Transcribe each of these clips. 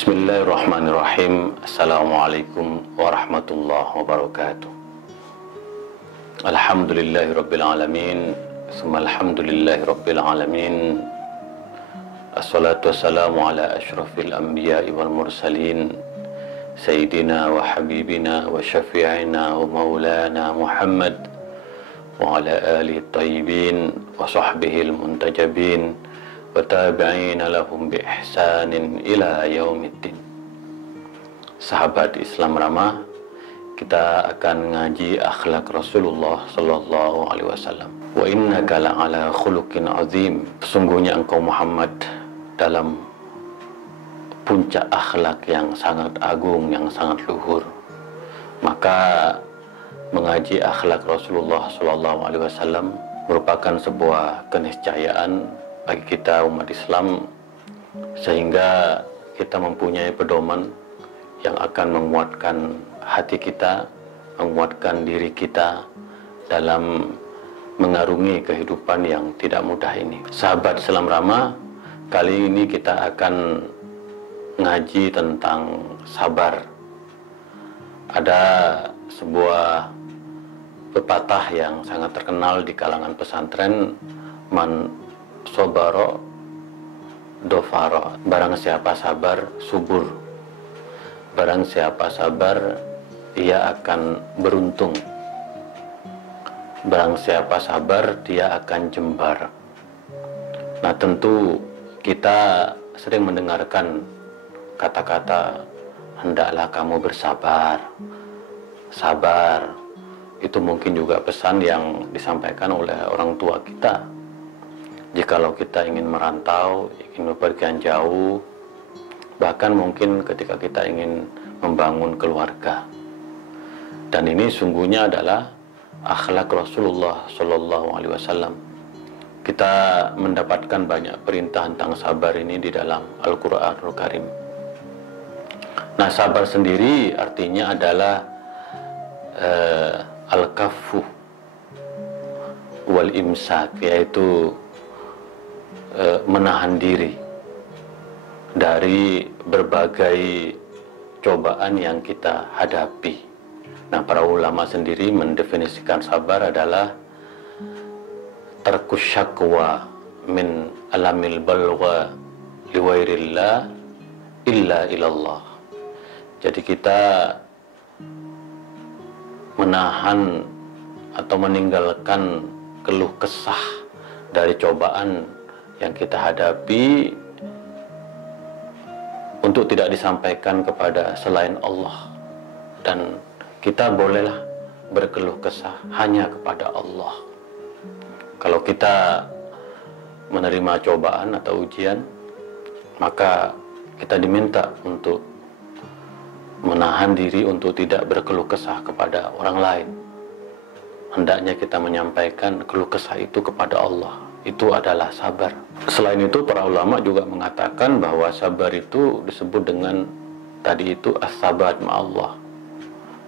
Bismillahirrahmanirrahim. Assalamualaikum warahmatullahi wabarakatuh. Alhamdulillahirabbil alamin. Tsumma alhamdulillahirabbil alamin. Assalatu wassalamu ala asyrafil anbiya'i wal mursalin sayyidina wa habibina wa syafi'ina wa maulana Muhammad wa ala alihi thayyibin wa sahbihi muntajabin wa tabi'ina lahum bi ihsanin ila yaumiddin. Sahabat Islam ramah, kita akan ngaji akhlak Rasulullah sallallahu alaihi wasallam. Wa innaka la'ala khuluqin azim. Sesungguhnya engkau Muhammad dalam puncak akhlak yang sangat agung, yang sangat luhur. Maka mengaji akhlak Rasulullah sallallahu alaihi wasallam merupakan sebuah keniscayaan bagi kita umat Islam, sehingga kita mempunyai pedoman yang akan menguatkan hati kita, menguatkan diri kita dalam mengarungi kehidupan yang tidak mudah ini. Sahabat Islam ramah, kali ini kita akan ngaji tentang sabar. Ada sebuah pepatah yang sangat terkenal di kalangan pesantren, man sobaro dofaro, barang siapa sabar subur, barang siapa sabar dia akan beruntung, barang siapa sabar dia akan jembar. Nah, tentu kita sering mendengarkan kata-kata hendaklah kamu bersabar. Sabar itu mungkin juga pesan yang disampaikan oleh orang tua kita. Jikalau kita ingin merantau, ingin bepergian jauh, bahkan mungkin ketika kita ingin membangun keluarga. Dan ini sungguhnya adalah akhlak Rasulullah Shallallahu Alaihi Wasallam. Kita mendapatkan banyak perintah tentang sabar ini di dalam Al-Quranul Karim. Nah, sabar sendiri artinya adalah al-kaffu wal imsak, yaitu menahan diri dari berbagai cobaan yang kita hadapi. Nah, para ulama sendiri mendefinisikan sabar adalah tarkus syakwa min alamil balwa liwairillah illa ilallah. Jadi kita menahan atau meninggalkan keluh kesah dari cobaan yang kita hadapi untuk tidak disampaikan kepada selain Allah, dan kita bolehlah berkeluh kesah hanya kepada Allah. Kalau kita menerima cobaan atau ujian, maka kita diminta untuk menahan diri untuk tidak berkeluh kesah kepada orang lain. Hendaknya kita menyampaikan keluh kesah itu kepada Allah. Itu adalah sabar. Selain itu, para ulama juga mengatakan bahwa sabar itu disebut dengan tadi itu as-sabat ma'allah,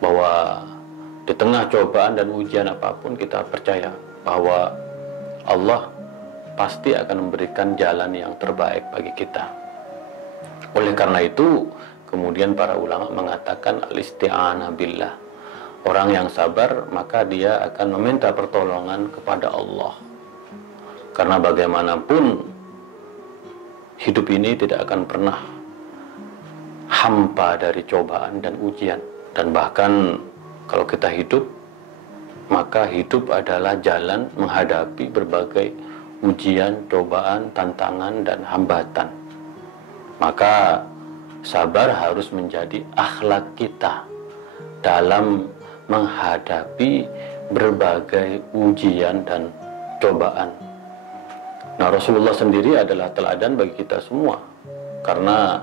bahwa di tengah cobaan dan ujian apapun kita percaya bahwa Allah pasti akan memberikan jalan yang terbaik bagi kita. Oleh karena itu, kemudian para ulama mengatakan al-isti'anah billah. Orang yang sabar maka dia akan meminta pertolongan kepada Allah. Karena bagaimanapun hidup ini tidak akan pernah hampa dari cobaan dan ujian. Dan bahkan kalau kita hidup, maka hidup adalah jalan menghadapi berbagai ujian, cobaan, tantangan, dan hambatan. Maka sabar harus menjadi akhlak kita dalam menghadapi berbagai ujian dan cobaan. Nah, Rasulullah sendiri adalah teladan bagi kita semua, karena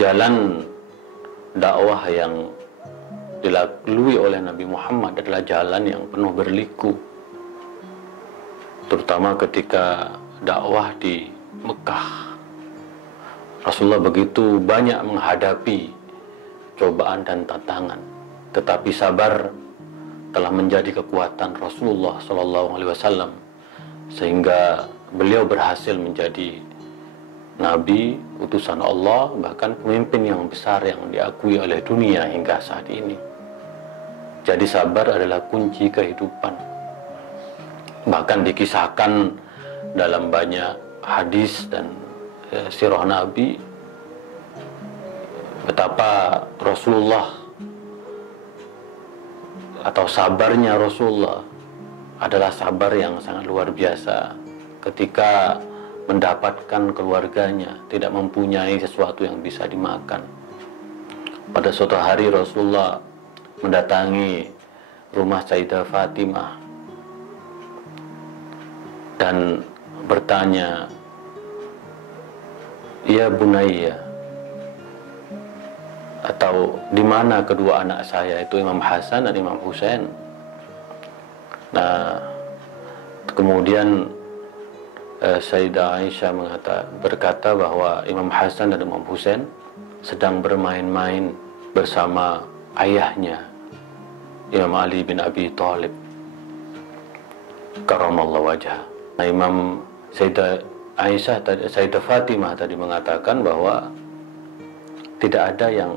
jalan dakwah yang dilalui oleh Nabi Muhammad adalah jalan yang penuh berliku, terutama ketika dakwah di Mekah. Rasulullah begitu banyak menghadapi cobaan dan tantangan, tetapi sabar telah menjadi kekuatan Rasulullah SAW, sehingga beliau berhasil menjadi nabi, utusan Allah, bahkan pemimpin yang besar yang diakui oleh dunia hingga saat ini. Jadi sabar adalah kunci kehidupan. Bahkan dikisahkan dalam banyak hadis dan sirah Nabi betapa Rasulullah atau sabarnya Rasulullah adalah sabar yang sangat luar biasa ketika mendapatkan keluarganya tidak mempunyai sesuatu yang bisa dimakan. Pada suatu hari Rasulullah mendatangi rumah Sayyidah Fatimah dan bertanya, "Ya Bunayya," atau "di mana kedua anak saya itu, Imam Hasan dan Imam Husain?" Nah, kemudian Sayyidah Aisyah berkata bahwa Imam Hasan dan Imam Husain sedang bermain-main bersama ayahnya, Imam Ali bin Abi Thalib karramallahu wajhah. Nah, Sayyidah Aisyah, Sayyidah Fatimah tadi mengatakan bahwa tidak ada yang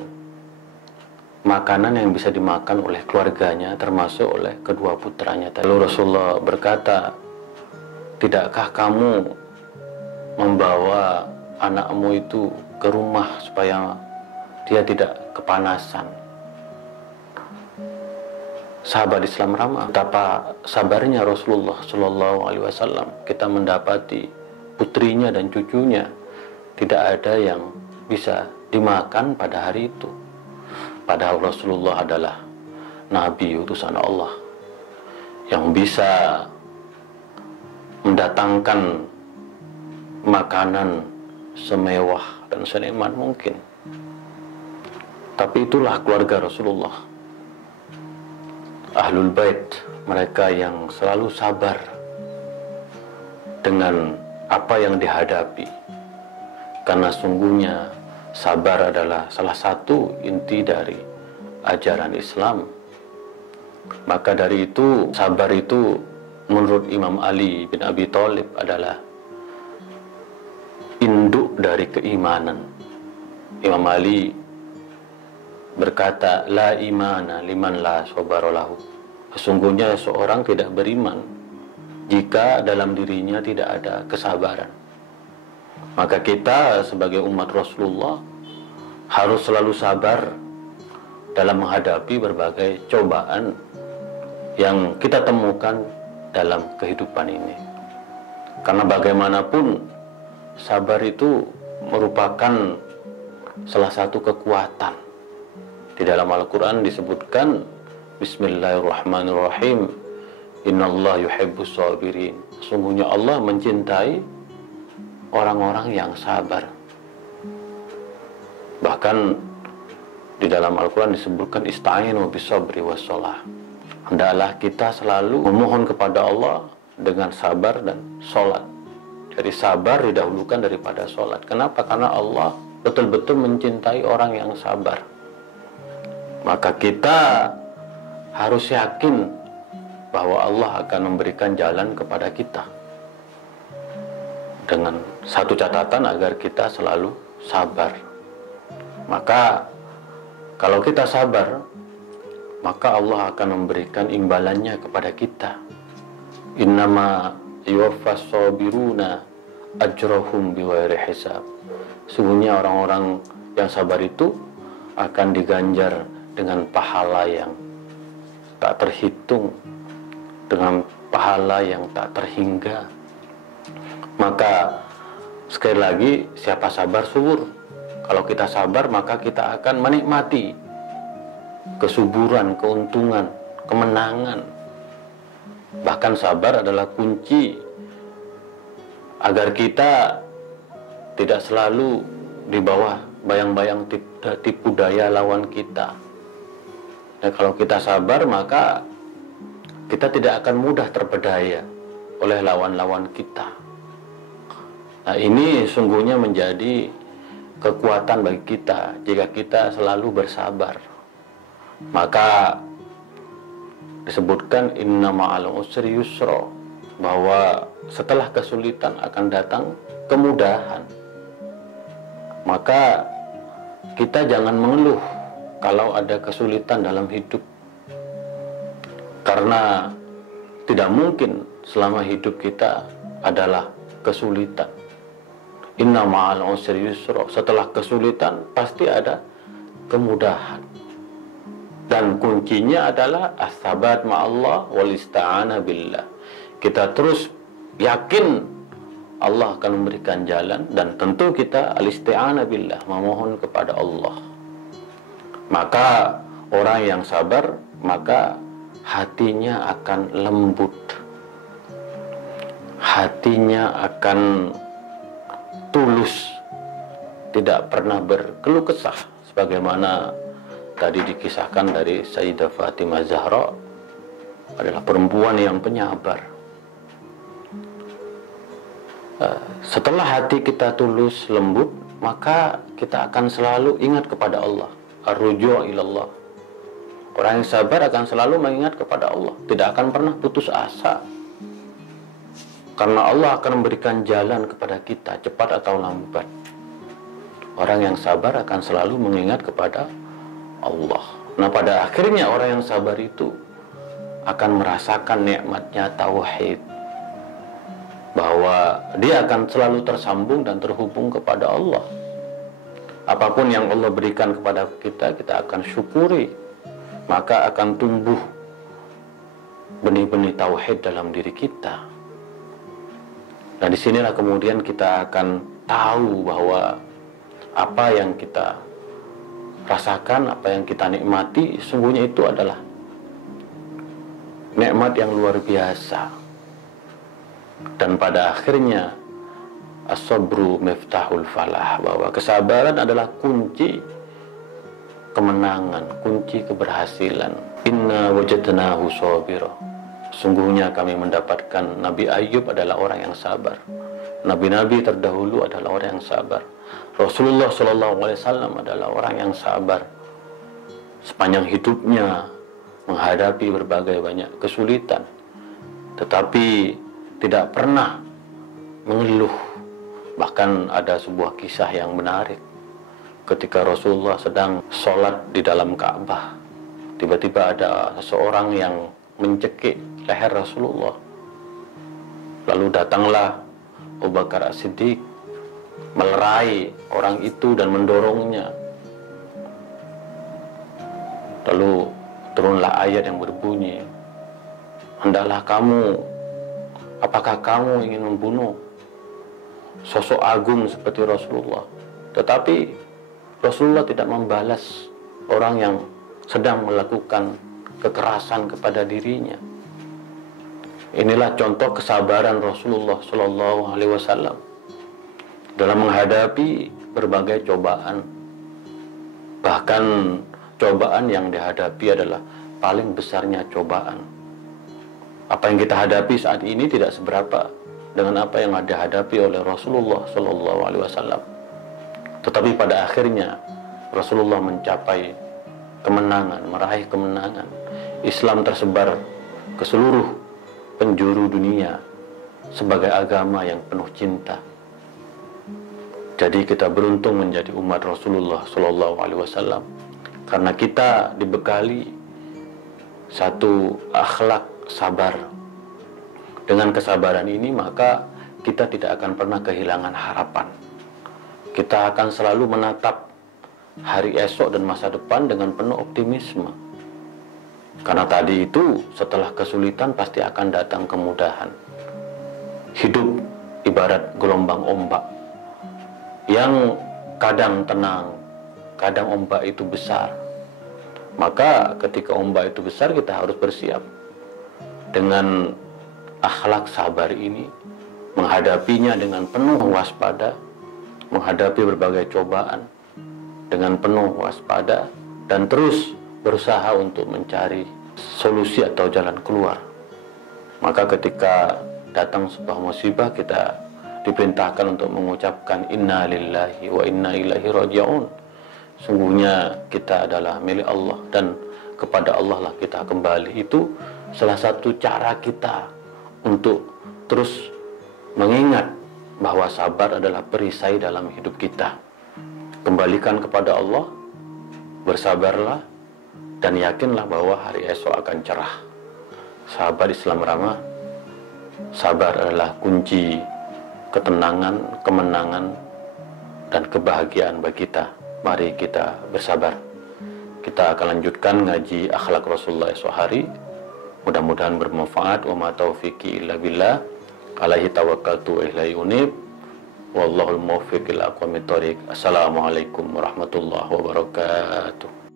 makanan yang bisa dimakan oleh keluarganya, termasuk oleh kedua putranya. Lalu Rasulullah berkata, "Tidakkah kamu membawa anakmu itu ke rumah supaya dia tidak kepanasan?" Sahabat Islam ramah, betapa sabarnya Rasulullah Shallallahu Alaihi Wasallam. Kita mendapati putrinya dan cucunya tidak ada yang bisa dimakan pada hari itu. Padahal Rasulullah adalah Nabi utusan Allah yang bisa mendatangkan makanan semewah dan senikmat mungkin. Tapi itulah keluarga Rasulullah, Ahlul Bait, mereka yang selalu sabar dengan apa yang dihadapi, karena sungguhnya sabar adalah salah satu inti dari ajaran Islam. Maka dari itu, sabar itu menurut Imam Ali bin Abi Thalib adalah induk dari keimanan. Imam Ali berkata, "La imana liman la sabara lahu." Sesungguhnya seorang tidak beriman jika dalam dirinya tidak ada kesabaran. Maka kita sebagai umat Rasulullah harus selalu sabar dalam menghadapi berbagai cobaan yang kita temukan dalam kehidupan ini. Karena bagaimanapun sabar itu merupakan salah satu kekuatan. Di dalam Al-Quran disebutkan, Bismillahirrahmanirrahim, Innallaha yuhibbus sabirin. Sungguhnya Allah mencintai orang-orang yang sabar. Bahkan di dalam Al-Quran disebutkan, Ista'inu bisabri wassalah. Hendaklah kita selalu memohon kepada Allah dengan sabar dan sholat. Jadi sabar didahulukan daripada sholat. Kenapa? Karena Allah betul-betul mencintai orang yang sabar. Maka kita harus yakin bahwa Allah akan memberikan jalan kepada kita. Dengan satu catatan, agar kita selalu sabar. Maka kalau kita sabar, maka Allah akan memberikan imbalannya kepada kita. Innama yuwaffas sabiruna ajrahum bighairi hisab. Sungguhnya orang-orang yang sabar itu akan diganjar dengan pahala yang tak terhitung, dengan pahala yang tak terhingga. Maka sekali lagi, siapa sabar subur. Kalau kita sabar, maka kita akan menikmati kesuburan, keuntungan, kemenangan. Bahkan sabar adalah kunci agar kita tidak selalu di bawah bayang-bayang tipu daya lawan kita. Dan kalau kita sabar, maka kita tidak akan mudah terpedaya oleh lawan-lawan kita. Nah, ini sungguhnya menjadi kekuatan bagi kita jika kita selalu bersabar. Maka disebutkan inna ma'al usri yusra, bahwa setelah kesulitan akan datang kemudahan. Maka kita jangan mengeluh kalau ada kesulitan dalam hidup, karena tidak mungkin selama hidup kita adalah kesulitan. Inna ma'al usri yusra. Setelah kesulitan pasti ada kemudahan. Dan kuncinya adalah as-sabat ma'allah wal ista'anah billah. Kita terus yakin Allah akan memberikan jalan, dan tentu kita al-isti'anah billah, memohon kepada Allah. Maka orang yang sabar, maka hatinya akan lembut, hatinya akan tulus, tidak pernah berkeluh kesah, sebagaimana tadi dikisahkan dari Sayyidah Fatimah Zahra, adalah perempuan yang penyabar. Setelah hati kita tulus, lembut, maka kita akan selalu ingat kepada Allah. Ar-ruju' ilallah. Orang yang sabar akan selalu mengingat kepada Allah, tidak akan pernah putus asa, karena Allah akan memberikan jalan kepada kita, cepat atau lambat. Orang yang sabar akan selalu mengingat kepada Allah. Nah, pada akhirnya orang yang sabar itu akan merasakan nikmatnya tauhid, bahwa dia akan selalu tersambung dan terhubung kepada Allah. Apapun yang Allah berikan kepada kita, kita akan syukuri, maka akan tumbuh benih-benih tauhid dalam diri kita. Nah, disinilah kemudian kita akan tahu bahwa apa yang kita rasakan, apa yang kita nikmati, sungguhnya itu adalah nikmat yang luar biasa. Dan pada akhirnya as-sabru miftahul falah, bahwa kesabaran adalah kunci kemenangan, kunci keberhasilan. Inna wajadnahu sabira. Sungguhnya kami mendapatkan Nabi Ayub adalah orang yang sabar. Nabi-nabi terdahulu adalah orang yang sabar. Rasulullah SAW adalah orang yang sabar. Sepanjang hidupnya menghadapi berbagai banyak kesulitan, tetapi tidak pernah mengeluh. Bahkan ada sebuah kisah yang menarik. Ketika Rasulullah sedang sholat di dalam Ka'bah, tiba-tiba ada seseorang yang mencekik leher Rasulullah. Lalu datanglah Abu Bakar As-Siddiq, melerai orang itu dan mendorongnya. Lalu turunlah ayat yang berbunyi, hendaklah kamu, apakah kamu ingin membunuh sosok agung seperti Rasulullah? Tetapi Rasulullah tidak membalas orang yang sedang melakukan kekerasan kepada dirinya. Inilah contoh kesabaran Rasulullah SAW dalam menghadapi berbagai cobaan. Bahkan cobaan yang dihadapi adalah paling besarnya cobaan. Apa yang kita hadapi saat ini tidak seberapa dengan apa yang dihadapi oleh Rasulullah SAW. Tetapi pada akhirnya Rasulullah mencapai kemenangan, meraih kemenangan. Islam tersebar ke seluruh penjuru dunia sebagai agama yang penuh cinta. Jadi kita beruntung menjadi umat Rasulullah SAW, karena kita dibekali satu akhlak sabar. Dengan kesabaran ini maka kita tidak akan pernah kehilangan harapan. Kita akan selalu menatap hari esok dan masa depan dengan penuh optimisme. Karena tadi itu setelah kesulitan pasti akan datang kemudahan. Hidup ibarat gelombang ombak yang kadang tenang, kadang ombak itu besar. Maka ketika ombak itu besar, kita harus bersiap dengan akhlak sabar ini, menghadapinya dengan penuh waspada, menghadapi berbagai cobaan dengan penuh waspada, dan terus berusaha untuk mencari solusi atau jalan keluar. Maka ketika datang sebuah musibah, kita diperintahkan untuk mengucapkan inna lillahi wa inna ilaihi raji'un. Sungguhnya kita adalah milik Allah dan kepada Allah lah kita kembali. Itu salah satu cara kita untuk terus mengingat bahwa sabar adalah perisai dalam hidup kita. Kembalikan kepada Allah, bersabarlah, dan yakinlah bahwa hari esok akan cerah. Sahabat Islam ramah, sabar adalah kunci ketenangan, kemenangan, dan kebahagiaan bagi kita. Mari kita bersabar. Kita akan lanjutkan ngaji akhlak Rasulullah esok hari. Mudah-mudahan bermanfaat. Wa ma taufiqi illa billah. Alaihi tawakkaltu wa ilaihi unib. Wallahul muwaffiq ila aqwamit thoriq. Assalamualaikum warahmatullahi wabarakatuh.